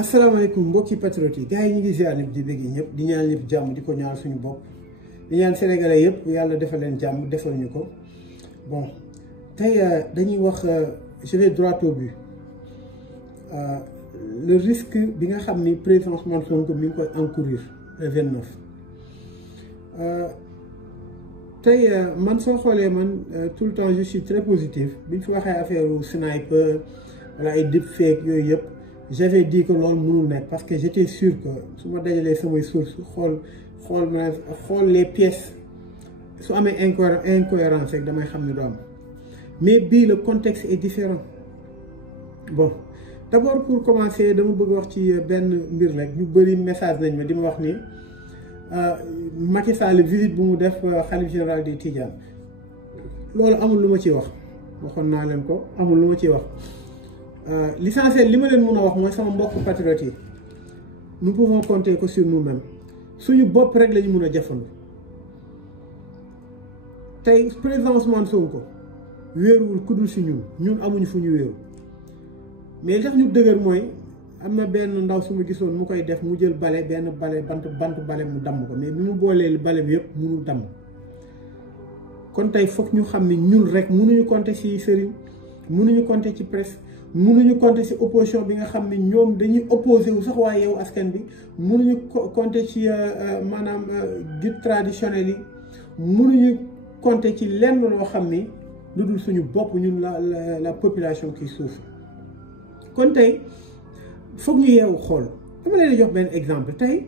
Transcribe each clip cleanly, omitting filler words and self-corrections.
asalaamaaleykum mbokki patriote yi gars yi ñu ngi ziar ñëpp di bëgg ñëpp di ñaan ñëpp jàmm di ko ñaan suñu bopp di ñaan sénégalais yëpp yàlla defal leen jàmm defal ñu ko bon tey dañuy wax je vais droit au but le risque bi nga xam ni président Ousmane Sonko mi ngi koy encourir le 29 tey man soo xoolee man tout le temps je suis très positif bi ñu fi waxee affaire sniper wala ay deepfake yooyu yëpp. J'avais dit que loolu mënul nekk parce que j'étais sûr que su ma dajalee samay sources xool les pièces su amee incohérence rek damay xam ne du am mais bii le contexte est différent bon d'abord pour commencer dama bëgg wax ci benn mbir rek ñu bëri message nañ ma di ma wax ni Macky Sall visite bu mu def khalife général des Tidianes loolu amul lu ma ciy wax waxoon naa leen ko amul lu ma ciy wax. L'essentiel li ma leen mën a wax mooy sama mbokk patriote yi nous pouvons compter que sur nous-mêmes suñu bopp rek la ñu mën a jafandu tey président Ousmane Sonko wéeruwul ku dul si ñun amuñu fu ñu wéeru mais li tax ñu dëgër mooy am na benn ndaw su ma gisoon mu koy def mu jël bale benn bale bant bale mu damm ko mais bi mu boolee bale bi yëpp mënul damm kon tey foog ñu xam ni ñun rek mënuñu compter si sëriñ mënuñu compter ci presse. mënuñu compter ci opposition bi nga xam ne ñoom dañuy opposé wu sax waaye yow askan bi mënuñu compter ci maanaam guide traditionnel yi mënuñu compter ci lenn loo xam ni lu dul suñu bopp ñun la population qui souffre kon tey foog ñu yeewu xool dama leen jox benn exemple tey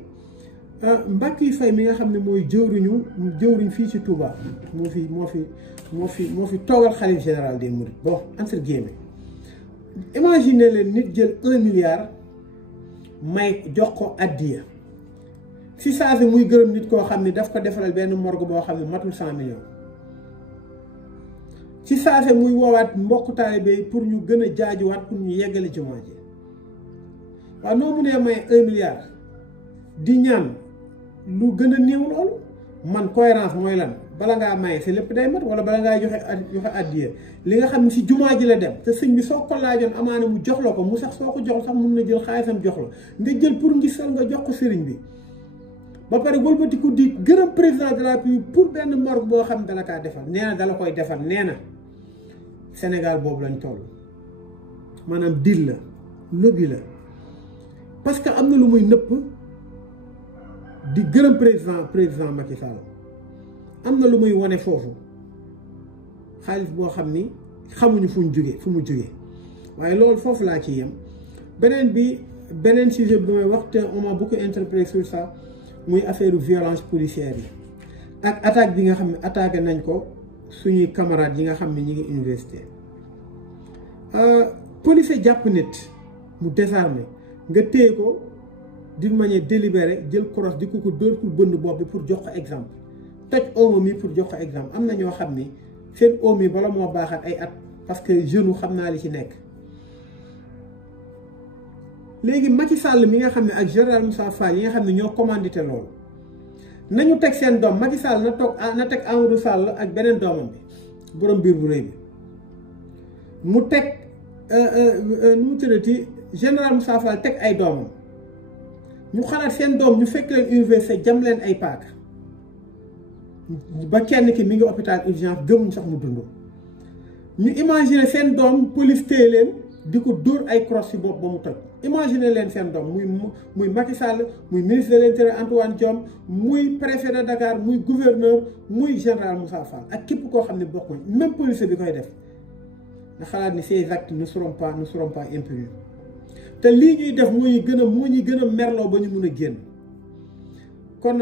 Mbacké Faye mi nga xam ne mooy jëwriñ fii ci Touba moo fi toogal khalife général des Mourides bon entre guillemets imaginez leen nit jël 1 milliard may jox ko addiya si saa si muy gërëm nit koo xam ni daf ko defaral benn morgue boo xam ne matul 100 millions si saa si muy woowaat mbokku taalibe pour ñu gën a jaajuwaat pour ñu yeggale jumaa ji waaw noo mu nee may 1 milliard di ñaan lu gën a néew loolu man cohérence mooy lan bala ngaa maye si lépp day mat wala bala ngaa joxe addiya li nga xam ne si jumaa ji la dem te sëñ bi soo ko laajoon amaana mu jox la ko mu sax soo ko jox sax mun na jël xaalisam jox la nga jël pour ngisal nga jox ko sëriñ bi ba pare wëlbatiku di gërëm président de la République pour benn morgue boo xam ne dala kaa defal nee na dala koy defal nee na Sénégal boobu lañ toll maanaam deal la lobby la parce que am na lu muy nëpp di gërëm président Macky Sall am na lu muy wane foofu xaalis boo xam ni xamuñu fu mu jógee waaye loolu foofu laa ci yem beneen sujet bi may wax te on m'a beaucoup interpellé sur ça muy affaire violence policière yi ak attaque bi nga xam ne attaqué nañ ko suñuy camarades yi nga xam ne ñi ngi université policier jàpp nit mu désarmé nga téye ko d'une manière délibérée jël crosse di ko dóor pour bënn bopp bi pour jox ko exemple toj omo mi pour jox ko exemple am na ñoo xam ni seen omo yi bala moo baaxaat ay at parce que jeune xam naa li ci nekk léegi Macky Sall mi nga xam ne ak général Moussa Fall yi nga xam ne ñoo commandité loolu nañu teg seen doom Macky Sall na teg Amadou Sall ak beneen doomam bi borom biir bu rëy bi mu teg nu mu tuddati général Moussa Fall teg ay doomam ñu xalaat seen doom ñu fekk leen université jam leen ay paaka ba kenn ki mi ngi hôpital urgence gëmuñ sax mu dund ñu imaginer seen doom police téye leen di ko dóor ay crosse ci bopp ba mu toj imaginer leen seen doom muy Macky Sall muy ministre de l'intérieur Antoine Diome muy préfet de Dakar muy gouverneur muy général Moussa Fall ak képp koo xam ne bokkuñ même police bi koy def nga xalaat ni ces actes ne seront pas impunis te lii ñuy def moo ñuy gën a merloo ba ñu mun a génn kon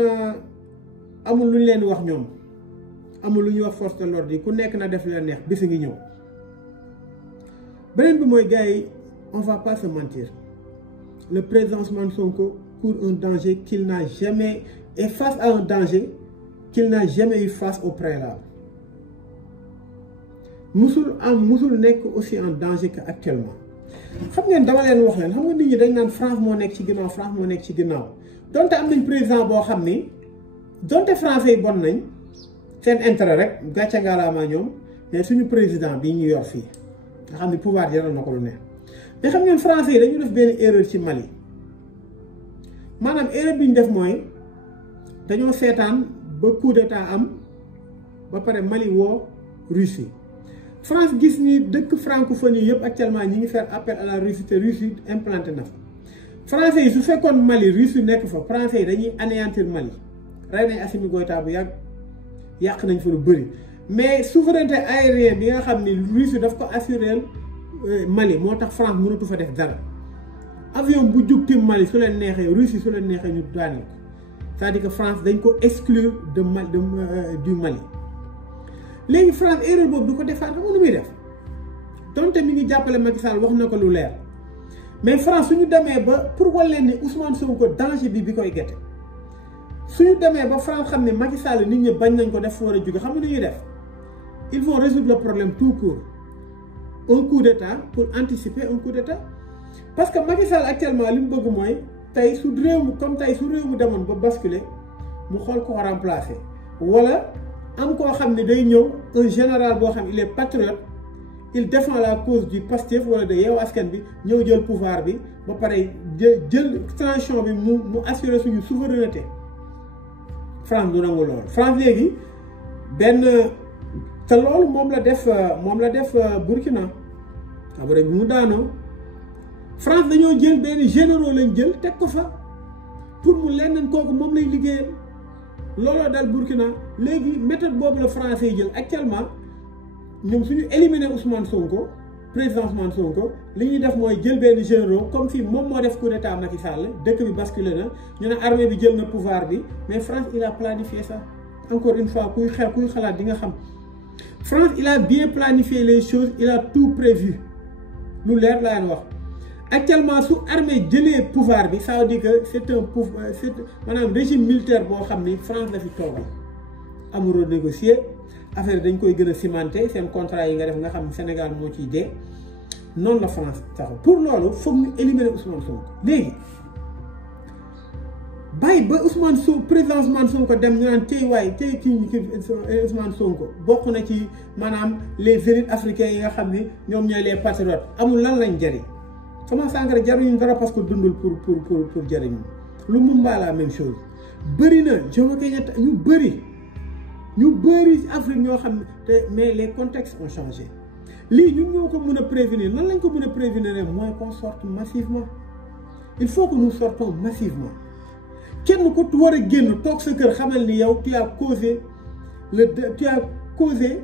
amul lu ñu leen wax ñoom amul lu ñuy wax force de l'ordre yi ku nekk na def leen neex bisi ngi ñëw beneen bi mooy gars yi on va pas se mentir le président Ousmane Sonko court un danger qu'il n'a jamais et face à un danger qu'il n'a jamais eu face au préalable musul nekk aussi en danger que actuellement xam ngeen dama leen wax leen xam nga nit ñi dañ naan France moo nekk ci ginnaaw donte am nañ président boo xam ni donte français yi bon nañ seen intérêt rek gàcce ngaalaamaa ñoom mais suñu président bi ñu yor fii nga xam ne pouvoir jaral na ko lu ne mais xam ngeen français yi dañu def benn erreur ci Mali maanaam erreur bi ñu def mooy dañoo seetaan ba coup d'état am ba pare Mali woo Russie France gis ni dëkk francophonie yëpp actuellement ñi ngi faire appel à la Russie te Russie implanté na fa français yi su fekkoon Mali Russie nekk fa français yi dañuy anéantir Mali rey nañ Assimi Goïta bu yàq nañ fa lu bëri mais souveraineté aérienne bi nga xam ni Russie daf ko assurer Mali moo tax France mënatu fa def dara avion bu jug tim Mali su leen neexee Russie su leen neexee ñu daaneel ko c'est-à-dire que France dañ ko exclure du Mali léegi France erreur boobu du ko defaat xam nga nu muy def donte mi ngi jàppale Macky Sall wax na ko lu leer mais France suñu demee ba pour wal leen ni Ousmane Sonko danger bi koy gete suñu demee ba France xam ne Macky Sall nit ñi bañ nañ ko def fa war a jóge xam nga nu ñuy def ils vont résoudre le problème tout court un coup d'état pour anticiper un coup d'état parce que Macky Sall actuellement li mu bëgg mooy tey su réew mi comme tey su réew mi demoon ba basculer mu xool ko remplacer wala am koo xam ne day ñëw un général boo xam il est patriote il défend la cause du Pastef wala de Yewwi Askan bi ñëw jël pouvoir bi ba pare jël transition bi mu assurer suñu souveraineté France du nangu loolu France léegi benn te loolu moom la def Burkina après bi mu daanoo France dañoo jël benn généraux lañ jël teg ko fa pour mu leneen kooku moom lay liggéeyal looloo dal Burkina léegi méthode boobu la français yi jël actuellement ñoom suñu éliminer Ousmane Sonko président Ousmane Sonko li ñuy def mooy jël benn généraux comme si moom moo def coup d'état Macky Sall dëkk bi basculé na ñu ne armée bi jël na pouvoir bi mais France il a planifié ça encore une fois kuy xalaat di nga xam France il a bien planifié les choses il a tout prévu lu leer laa leen wax actuellement su armée jëlee pouvoir bi ça veut dire que c'est un pouvoir c'est maanaam régime militaire boo xam ni France la fi toogal amul renégocier affaire dañ koy gën a cimenter seen contrat yi nga def nga xam Sénégal moo ciy dee noonu la France taxaw pour loolu foog ñu éliminer Ousmane Sonko léegi bàyyi ba Ousmane Sonko président Ousmane Sonko dem ñu naan tey waaye tey kii Ousmane Sonko bokk na ci maanaam les élites africains yi nga xam ni ñoom ñooy les patriotes amul lan lañ jëriñ Thomas Sankara jaruñu dara parce que dundul pour jëriñu lu mu mbaa la même chose bëri na Jomo Kenyatta ñu bëri Afrique ñoo xam te mais les contextes ont changé lii ñun ñoo ko mën a prévenir nan lañ ko mën a prévenir mooy qu'on sorte massivement il faut que nous sortons massivement kenn ku war a génn toog sa kër xamal ni yow tu as causé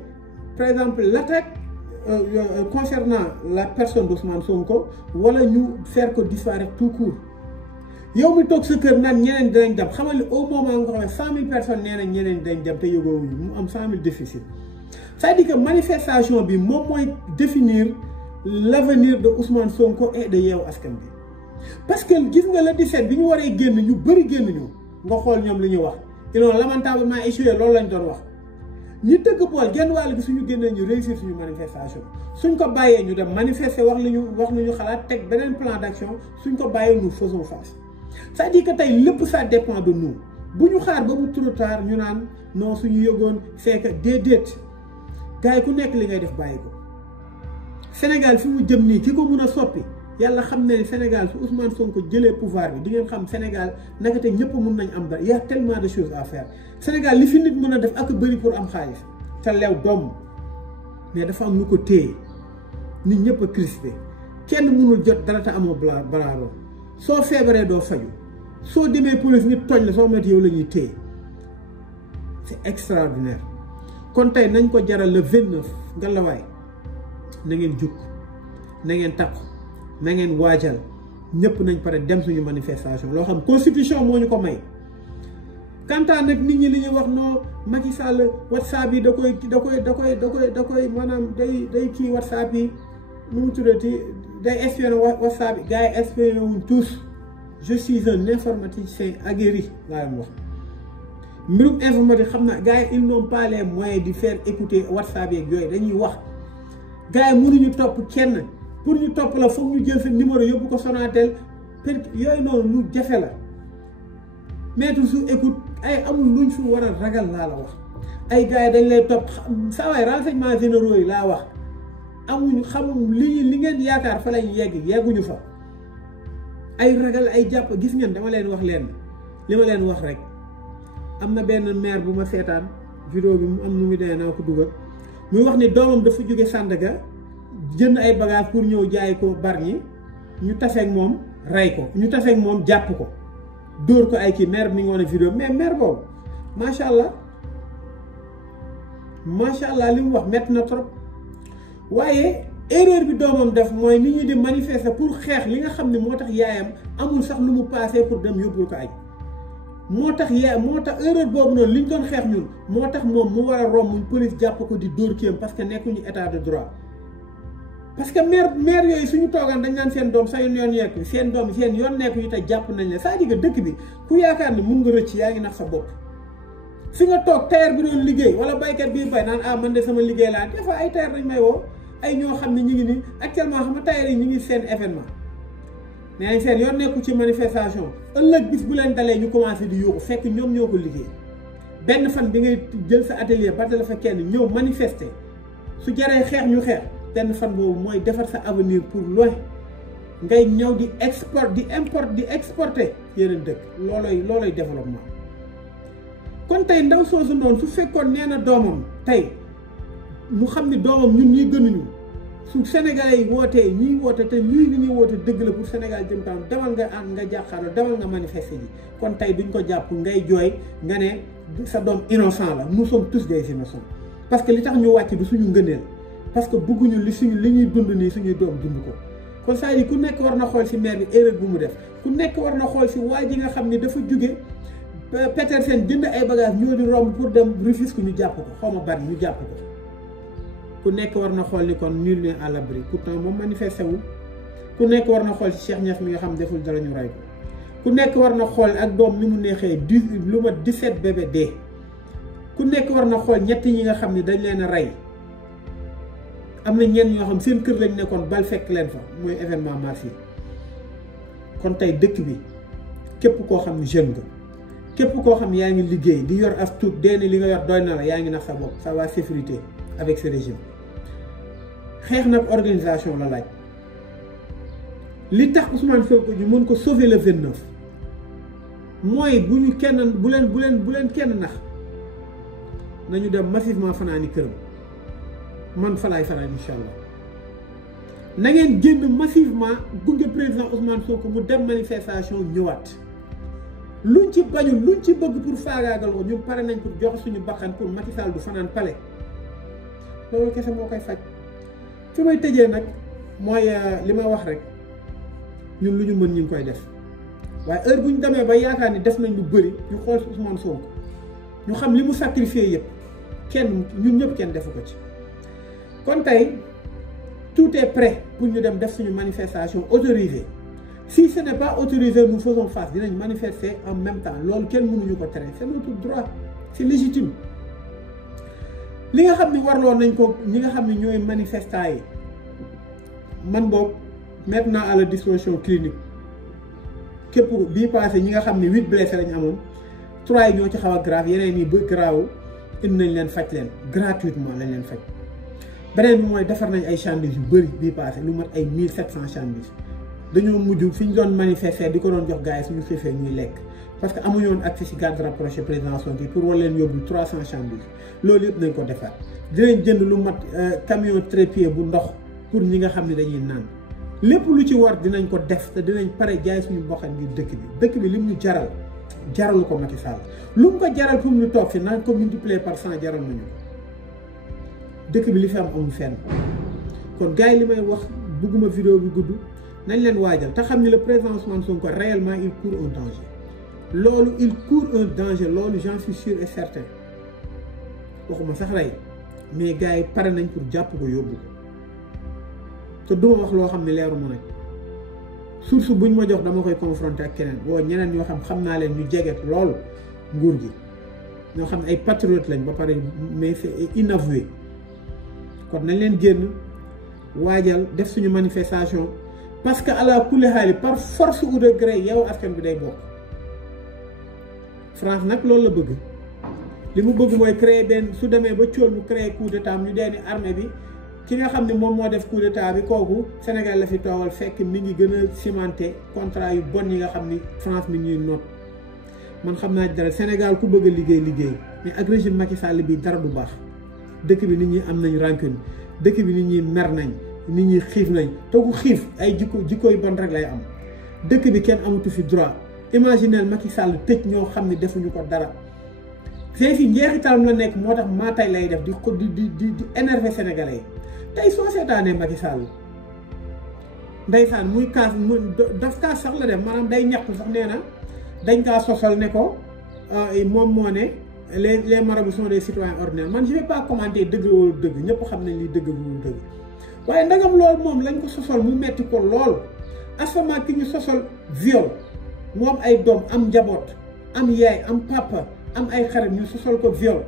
par exemple l'attaque concernant la personne d'Ousmane Sonko wala ñu faire que disparaître tout court yow mi toog sa kër naan ñeneen dinañ dem xamal ni au moment nga xam ne 100 000 personnes nee nañ ñeneen dañ dem te yëgoowuñu mu am 100 000 déficit c'est-à-dire que manifestation bi moom mooy définir l'avenir de Ousmane Sonko et de Yewwi Askan bi parce que gis nga le 17 bi ñu waree génn ñu bëri génn ñu nga xool ñoom li ñuy wax ils ont lamentablement échoué loolu lañ doon wax ñi tëgg bool genn wàll gi suñu génnee ñu réussir suñu manifestation suñ ko bàyyee ñu dem manifester wax li ñu xalaat teg beneen plan d'action suñ ko bàyyee nous faisons face c'est-à-dire que tey lépp ça dépend de nous bu ñu xaar ba mu trop tard ñu naan non suñu yëgoon c'est que déedéet gars yi ku nekk li ngay def bàyyi ko Sénégal fi mu jëm nii ki ko mun a soppi yàlla xam ne Sénégal su Ousmane Sonko jëlee pouvoir bi di ngeen xam Sénégal naka te ñëpp mun nañ am dara y a tellement de choses à faire Sénégal li fi nit mën a def ak bëri pour am xaalis te leew doom mais dafa am lu ko téye nit ñëpp a crispé kenn mënul jot dara te amoo baraaro soo feebaree doo faju soo demee police nit tooñ la soo met yow la ñuy téye c'est extraordinaire kon tey nañ ko jaral le 29 nga la waay na ngeen jukk na ngeen takku na ngeen waajal ñëpp nañ pare dem suñu manifestation loo xam constitution moo ñu ko may kantaan nag nit ñi li ñuy wax non Macky Sall WhatsApp yi da koy maanaam day kii WhatsApp yi nu mu tuddati day espionner WhatsApp yi gars yi espionner wuñ tous je suis un informaticien aguerri laa leen wax mbirum informatique xam na gars yi ils n'ont pas les moyens de faire écouter WhatsApp yeeg yooyu dañuy wax gars yi mënuñu topp kenn pour ñu topp la foog ñu jël sa numéro yóbbu ko Sonatel yooyu noonu lu jafe la mettre su écoute ay amul luñ fi war a ragal laa la wax ay gars yi dañ lay topp saa waay renseignements généraux yi laa wax amuñu xamum li ngeen yaakaar fa lañ yegguñu fa ay ragal ay jàpp gis ngeen dama leen wax leen li ma leen wax rek am na benn maire bu ma seetaan vidéo bi mu am nu mu dee naa ko dugal muy wax ni doomam dafa jóge Sandaga jënd ay bagage pour ñëw jaay ko Bargny ñu taseeg moom rey ko ñu taseeg moom jàpp ko dóor ko ay kii maire bi mi ngi woon vidéo mais maire boobu macha allah li mu wax métti na trop waaye erreur bi doomam def mooy nit ñi di manifester pour xeex li nga xam ne moo tax yaayam amul sax lu mu passé pour dem yóbbul ko aj moo tax erreur boobu noonu li ñu doon xeex ñun moo tax moom mu war a romb police jàpp ko di dóor kiyam parce que nekkuñu état de droit parce que maire yooyu suñu toogaan dañ naan seen doom sa yoon nekku seen doom seen yoon nekku yi te jàpp nañ la c'est-à-dire que dëkk bi ku yaakaar ne mun nga rëcc yaa ngi nax sa bopp fi nga toog tailleur bi doon liggéey wala baykat bii bay naan man de sama liggéey laa des fois ay tailleur dañ may woo ay ñoo xam ne ñu ngi ni actuellement xam nga tailleur yi ñu ngi seen événement nee nañ seen yoon nekku ci manifestation ëllëg bis bu leen dalee ñu commencé di yuuxu fekk ñoom ñoo ko liggéey benn fan bi ngay jël sa atelier ba la fa kenn ñëw manifester su jaree xeex ñu xeex benn fan boobu mooy defar sa avenir pour loin ngay ñëw di exporter yeneen dëkk looloy développement. kon tey ndaw soosu noonu su fekkoon nee na doomam tey mu xam ni doomam ñun ñuy gënuñu su Sénégalais yi wootee ñuy woote te lii li ñuy woote dëgg la pour Sénégal jëm kanam demal nga ànd nga jàkkaarloo demal nga manifester ji kon tey duñ ko jàpp ngay jooy nga ne sa doom innocent la nous sommes tous des innocents parce que li tax ñu wàcc du suñu ngëneel parce que bëgguñu li ñuy dund nii suñuy doom dund ko kon saa yi ku nekk war na xool si maire bi erreur bu mu def ku nekk war na xool si waa ji nga xam ni dafa jóge Petersen jënd ay bagages ñoo di romb pour dem Rufisque ñu jàpp ko xaw ma bari ñu jàpp ko ku nekk war na xool ni kon nul n'est à l'abri pourtant moom manifesté wul ku nekk war na xool si Cheikh Niass mi nga xam deful dara ñu rey ko ku nekk war na xool ak doom ni mu neexee lu ma 17 bébé dee ku nekk war na xool ñett ñi nga xam ne dañ leen a rey am na ñenn ñoo xam seen kër lañ nekkoon bal fekk leen fa mooy événement mars yi kon tey dëkk bi képp koo xam ne jeune nga képp koo xam yaa ngi liggéey di yor as tuut dee li nga yor doy na la yaa ngi nax sa bopp ça va sécurité avec ce régime xeex nag organisation la laaj li tax Ousmane Sonko ñu mën ko sauver le 29 mooy bu ñu kenn bu leen kenn nax nañu dem massivement fanaani këram man falaay fanaan incha allah na ngeen génn massivement gunge président Ousmane Sonko mu dem manifestation ñëwaat luñ ci bañul luñ ci bëgg pour faagaagal ko ñu pare nañ pour jox suñu bakkan pour Macky Sall du fanaan palais loolu kese moo koy faj fi may tëjee nag mooy li ma wax rek ñun lu ñu mën ñu ngi koy def waaye heure bu ñu demee ba yaakaar ni def nañ lu bëri ñu xool si Ousmane Sonko ñu xam li mu sacrifié yëpp ñun ñëpp kenn defu ko ci. kon tey tout est prêt pour ñu dem def suñu manifestation autorisée si ce n'est pas autorisé nous faisons face dinañ manifester en même temps loolu kenn mënuñu ko tere c'est notre droit c'est légitime. li nga xam ne warloo nañ ko ñi nga xam ne ñooy manifestants yi man boobu maintenant à la disposition clinique képp bii passé ñi nga xam ne 8 blessés lañ amoon 3 yi ñoo ci xaw a grave yeneen yi ba grave indi nañ leen faj leen gratuitement lañ leen faj. beneen bi mooy defar nañ ay sandwich yu bëri bii passé lu mat ay 1700 sandwich dañoo mujj fi ñu doon manifester di ko doon jox gars yi suñu xiifee ñuy lekk parce que amuñu woon accès ci garde rapproché président Sonko pour war leen yóbbu 300 sandwich loolu yëpp nañ ko defar dinañ jënd lu mat camion trépied bu ndox pour ñi nga xam ne dañuy naan lépp lu ci war dinañ ko def te dinañ pare jaay suñu mboqan ngir dëkk bi lim ñu jaralu ko Macky Sall lu mu ko jaral pour ñu toog fi naan ko multiplier par 100 jaral nañu dëkk bi li fi am amul fenn kon gars yi li may wax bugguma vidéo bi gudd nañ leen waajal te xam ni le président Ousmane Sonko réellement il court un danger loolu il court un danger loolu j'en suis sûr et certain waxuma sax rey mais gars yi pare nañ pour jàpp ko yóbbu ko te duma wax loo xam ne leeru ma nag source buñ ma jox dama koy confronter ak keneen woo ñeneen ñoo xam naa leen ñu jege loolu nguur gi ñoo xam ne ay patriotes lañ ba pare mais c'est inavoué kon nañ leen génn waajal def suñu manifestation parce que à la kulli xaali par force ou de gré yow askan bi day bokk France nag loolu la bëgg li mu bëgg mooy créer benn su demee ba cool mu créer coup d'état ñu dee ni armée bi ki nga xam ne moom moo def coup d'état bi kooku Sénégal la fi toogal fekk mi ngi gën a cimenté contrat yu bon yi nga xam ni France mi ñuy noot man xam naa dara Sénégal ku bëgg a liggéey mais ak régime Macky Sall bi dara du baax dëkk bi nit ñi am nañ rancune dëkk bi nit ñi mer nañ nit ñi xiif nañ te ku xiif ay jikko yu bon rek lay am dëkk bi kenn amatu fi droit imaginel Macky Sall tëj ñoo xam ne defuñu ko dara c'est fi njeexitalam la nekk moo tax maa tay lay def di énerver sénégalais tey soo seetaanee Macky Sall ndeysaan muy kaas daf kaas sax la def maanaam day ñàkk sax nee na dañ kaa sosal ne ko moom moo ne les marabouts sont des citoyens ordinaires man je vais pas commenter dëgg wala dëgg ñëpp xam nañ li dëgg wala dëgg waaye ndagam loolu moom lañ ko sosal mu metti ko lool asama ki ñu sosal viol mu am ay doom am njaboot am yaay am papa am ay xarit ñu sosal ko viol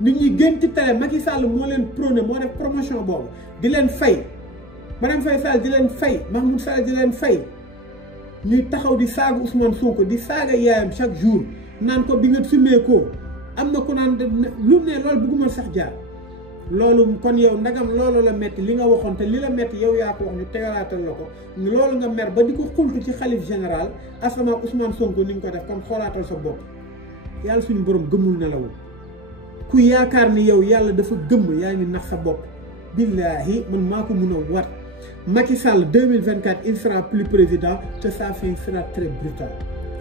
nit ñi gën ci télé Macky Sall moo leen prôné moo def promotion boobu di leen fay Marième Faye Sall di leen fay Mahmoud Sall di leen fay ñuy taxaw di saaga Ousmane Sonko di saaga yaayam chaque jour naan ko bi nga sumee ko am na ku naan lu ne loolu bëgguma sax jaar loolu kon yow ndagam loolu la metti li nga waxoon te li la metti yow yaa ko wax ñu tegalaatal la ko loolu nga mer ba di ko xultu ci xalif général asama Ousmane Sonko ni nga ko def kon xoolaatal sa bopp yàlla suñu borom gëmul nelawul ku yaakaar ni yow yàlla dafa gëmm yaa ngi nax sa bopp billaahi man maa ko mun a wat Macky Sall 2024 il sera plus président te sa fin sera très brutal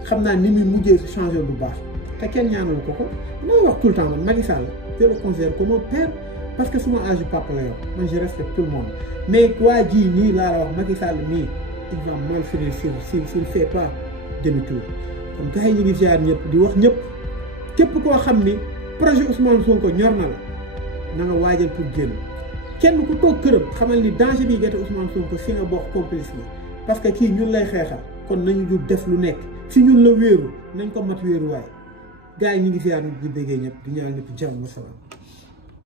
xam naa ni muy mujjee si changé bu baax te kenn ñaanal ko ko mooy wax tout le temps man Macky Sall je le considère comme un père parce que suma âge papa la yor man je respecte tout le monde mais waa ji nii laa la wax Macky Sall nii il va mal finir s'il fait pas demi-tour kon gars yi ñu ngi ziar ñëpp di wax ñëpp képp koo xam ni projet Ousmane Sonko ñor na la na nga waajal pour génn kenn ku toog këram xamal ni danger bi gerte Ousmane Sonko si nga bokk complice bi parce que kii ñun lay xeexal kon nañu jug def lu nekk si ñun la wéeru nañ ko mat wéeruwaay gars yi ñu ngi ziar nit di béggee ñëpp di ñaan ñëpp jàmm salaam